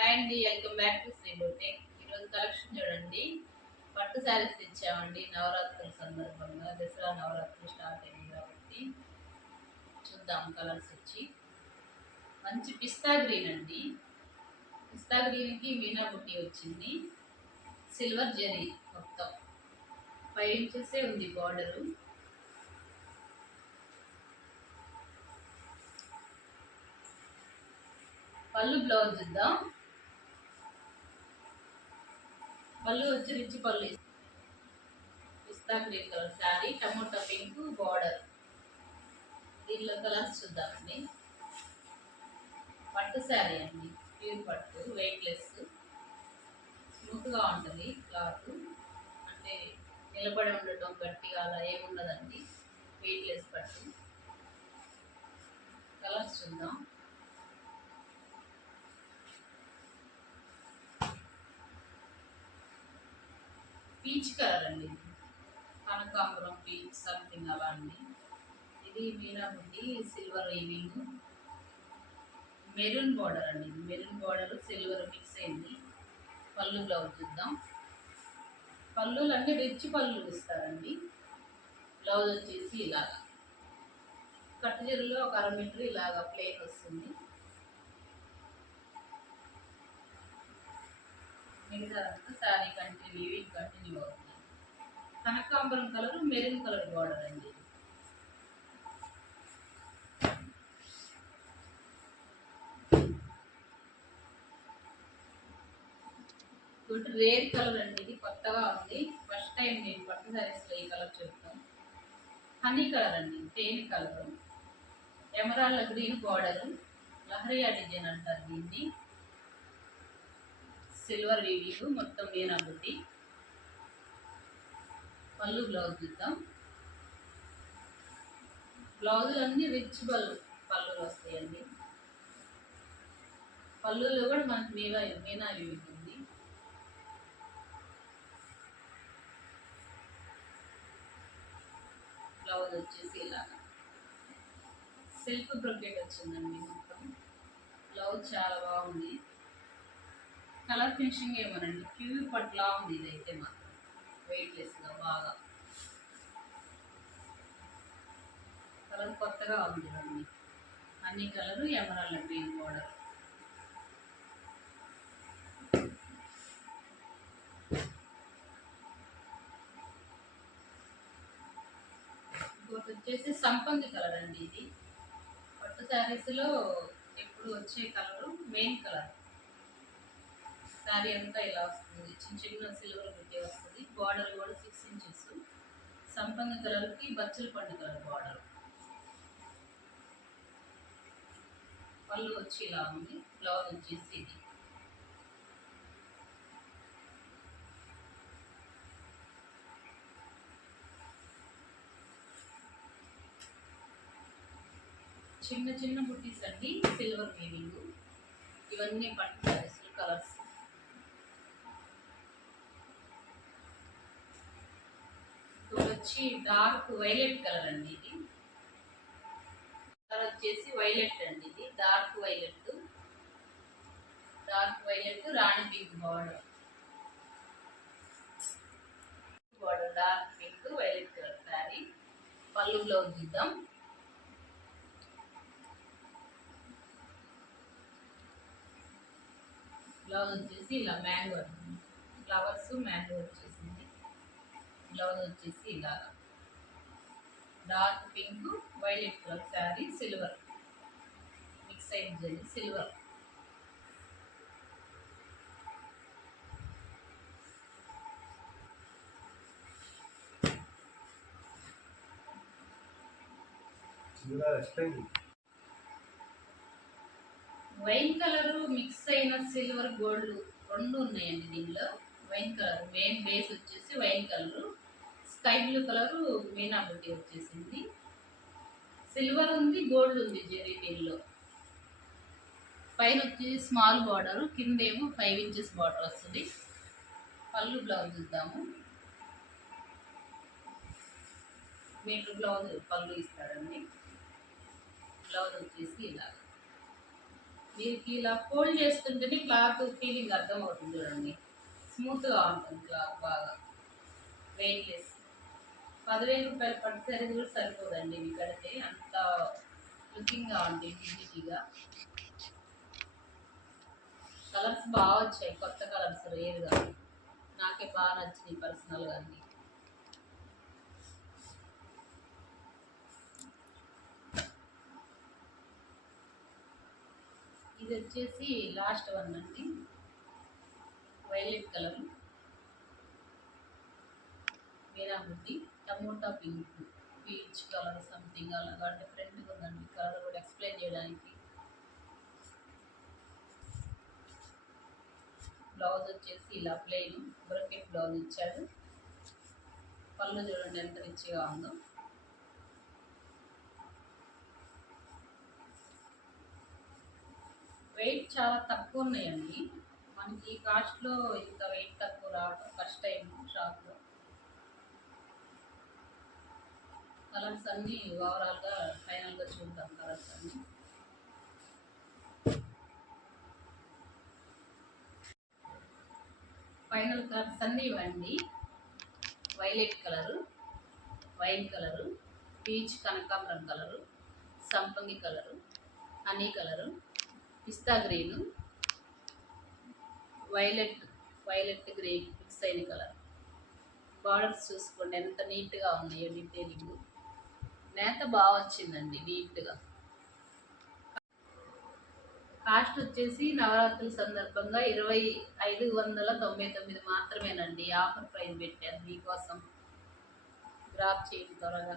Hi అండి, welcome back to Sri boutique. ఈరోజు collection చూడండి. పట్టు శారీస్ తెచ్చామండి. నవరాత్రుల సందర్భంగా దసరా నవరాత్రులు స్టార్ట్ అయింది కాబట్టి చూద్దాం. కలర్స్ వచ్చి మంచి పిస్తా గ్రీన్ అండి. పిస్తా గ్రీన్కి మీనా బుట్టి వచ్చింది. సిల్వర్ జరీ మొత్తం 5 ఇంచెస్ ఉంది బార్డరు. పళ్ళు బ్లౌజ్ చూద్దాం. పళ్ళు వచ్చి రిచ్ పళ్ళు. పిస్తా green colour sari, tomato pink border. దీనిలో కలర్స్ చూద్దామండి. పట్టు శారీ అండి, ప్యూర్ పట్టు, వెయిట్లెస్, స్మూత్గా ఉంటుంది క్లాత్. అంటే నిలబడి ఉండటం గట్టిగా అలా ఏముండదండి, వెయిట్లెస్ పట్టు. కలర్స్ చూద్దాం. పీచ్ కలర్ అండి, కనకాంబరం పీచ్ సంథింగ్ అలా అండి. ఇది మీనా బుట్టి, సిల్వర్ వీవింగ్, మెరూన్ బార్డర్ అండి. మెరూన్ బార్డర్ సిల్వర్ మిక్స్ అయింది. పళ్ళు బ్లౌజ్ చూద్దాం. పళ్ళులు అంటే రిచ్ పళ్ళు ఇస్తారండి. బ్లౌజ్ వచ్చేసి ఇలాగా కట్టు జరీలో ఒక 1/2 మీటర్ ఇలాగా ప్లేన్ వస్తుంది. మిగతా శారీ కంటిన్యూ అవుతుంది. కనకాంబరం కలర్, మెరూన్ కలర్ బార్డర్ అండి. గుడ్ రేర్ కలర్ అండి, ఇది కొత్తగా ఉంది. ఫస్ట్ టైం నేను పట్టు శారీస్లో ఈ కలర్ చూస్తాను. హనీ కలర్ అండి, తేనె colour, emerald green border, leheriya design అంటారు దీన్ని. సిల్వర్ వీవింగ్ మొత్తం మీనా బుట్టి. పళ్ళు బ్లౌజ్ చూద్దాం. బ్లౌజులు అన్ని రిచ్ పళ్ళులు వస్తాయండి. పళ్ళులో కూడా మనకి మీనా వీవింగ్ ఉంది. బ్లౌజ్ వచ్చేసి ఇలాగా సిల్క్ బ్రొకెట్ వచ్చిందండి మొత్తం. బ్లౌజ్ చాలా బాగుంది. కలర్ ఫినిషింగ్ ఏమోనండి, ప్యూర్ పట్లా ఉంది. ఇదైతే మాత్రం వెయిట్లెస్గా బాగా కలర్ కొత్తగా ఉంది అండి. అన్ని కలరు ఎమరాల్డ్ గ్రీన్ బార్డర్. ఇంకోటి వచ్చేసి సంపంగి కలర్ అండి. ఇది పట్టు శారీస్లో ఎప్పుడు వచ్చే కలరు, మెయిన్ కలర్. శారీ అంతా ఇలా వస్తుంది, చిన్న చిన్న సిల్వర్ బుట్టి వస్తుంది. బార్డర్ కూడా 6 ఇంచెస్. సంపంగి కలర్కి బచ్చల పండు కలర్ బార్డర్. పళ్ళు వచ్చి ఇలా ఉంది. బ్లౌజ్ వచ్చేసి ఇది. చిన్న చిన్న బుట్టీస్ అండి, సిల్వర్ వీవింగ్. ఇవన్నీ పట్టు శారీస్ కలర్స్. ఇప్పుడు వచ్చి డార్క్ వైలెట్ కలర్ అండి. ఇది కలర్ వచ్చేసి వైలెట్ అండి. ఇది డార్క్ వైలెట్, రాణి pink border. Dark pink violet colour sari. పళ్ళు బ్లౌజ్ చూద్దాం. బ్లౌజ్ వచ్చేసి ఇలా మ్యాంగో ఫ్లవర్స్, మ్యాంగో వచ్చేసింది. బ్లౌజ్ వచ్చేసి ఇలా dark pink violet colour sari, silver mix అయింది. సిల్వర్ వైన్ కలర్ మిక్స్ అయిన సిల్వర్ గోల్డ్ రెండు ఉన్నాయండి దీనిలో. వైన్ కలర్ మెయిన్ బేస్ వచ్చేసి wine colour, sky blue colour మీనా బుట్టి వచ్చేసింది. సిల్వర్ ఉంది, గోల్డ్ ఉంది జెరీ దీనిలో. పైన వచ్చి స్మాల్ బార్డర్, కిందేమో 5 ఇంచెస్ బార్డర్ వస్తుంది. పళ్ళు బ్లౌజ్ చూద్దాము. మీటర్ బ్లౌజ్ పళ్ళు ఇస్తాడండి. బ్లౌజ్ వచ్చేసి ఇలా దీనికి ఇలా ఫోల్డ్ చేస్తుంటేనే క్లాత్ ఫీలింగ్ అర్థమవుతుంది చూడండి. స్మూత్గా ఉంటుంది క్లాత్, బాగా వెయిట్లెస్. 10,000 రూపాయలు పట్టు శారీ కూడా సరిపోదండి ఇవి కడితే, అంత లుకింగ్గా ఉంది, డిగ్నిటీగా. కలర్స్ బాగా వచ్చాయి, కొత్త కలర్స్ రేర్గా. నాకే బాగా నచ్చినాయి పర్సనల్గా అన్ని. ఇది వచ్చేసి లాస్ట్ వన్ అండి, వైలెట్ కలర్, మీరాముద్ది, tomato pink, peach colour something అలాగా డిఫరెంట్గా ఉందండి కలర్ కూడా ఎక్స్ప్లెయిన్ చేయడానికి. బ్లౌజ్ వచ్చేసి ఇలా ప్లెయిన్ బ్రకెట్ బ్లౌజ్ ఇచ్చాడు. పళ్ళు చూడండి ఎంత రిచ్గా ఉందో. వెయిట్ చాలా తక్కువ ఉన్నాయండి, మనకి ఈ కాస్ట్లో ఇంత వెయిట్ తక్కువ రావడం ఫస్ట్ టైం షాప్లో. కలర్స్ అన్నీ ఓవరాల్గా ఫైనల్గా చూద్దాం. కలర్స్ అన్నీ ఫైనల్ కలర్స్ అన్నీ ఇవ్వండి. Violet colour, wine colour, peach కనకాంబరం కలరు, సంపంగి కలరు, హనీ కలరు, పిస్తా green, violet violet grey mix అయిన కలర్. బార్డర్స్ చూసుకోండి ఎంత నీట్గా ఉన్నాయో, డీటెయిలింగ్. నేత బాగా వచ్చిందండి నీట్గా. కాస్ట్ వచ్చేసి నవరాత్రుల సందర్భంగా 2,599 మాత్రమేనండి. ఆఫర్ ప్రైస్ పెట్టాను మీకోసం, గ్రాప్ చేయండి త్వరగా.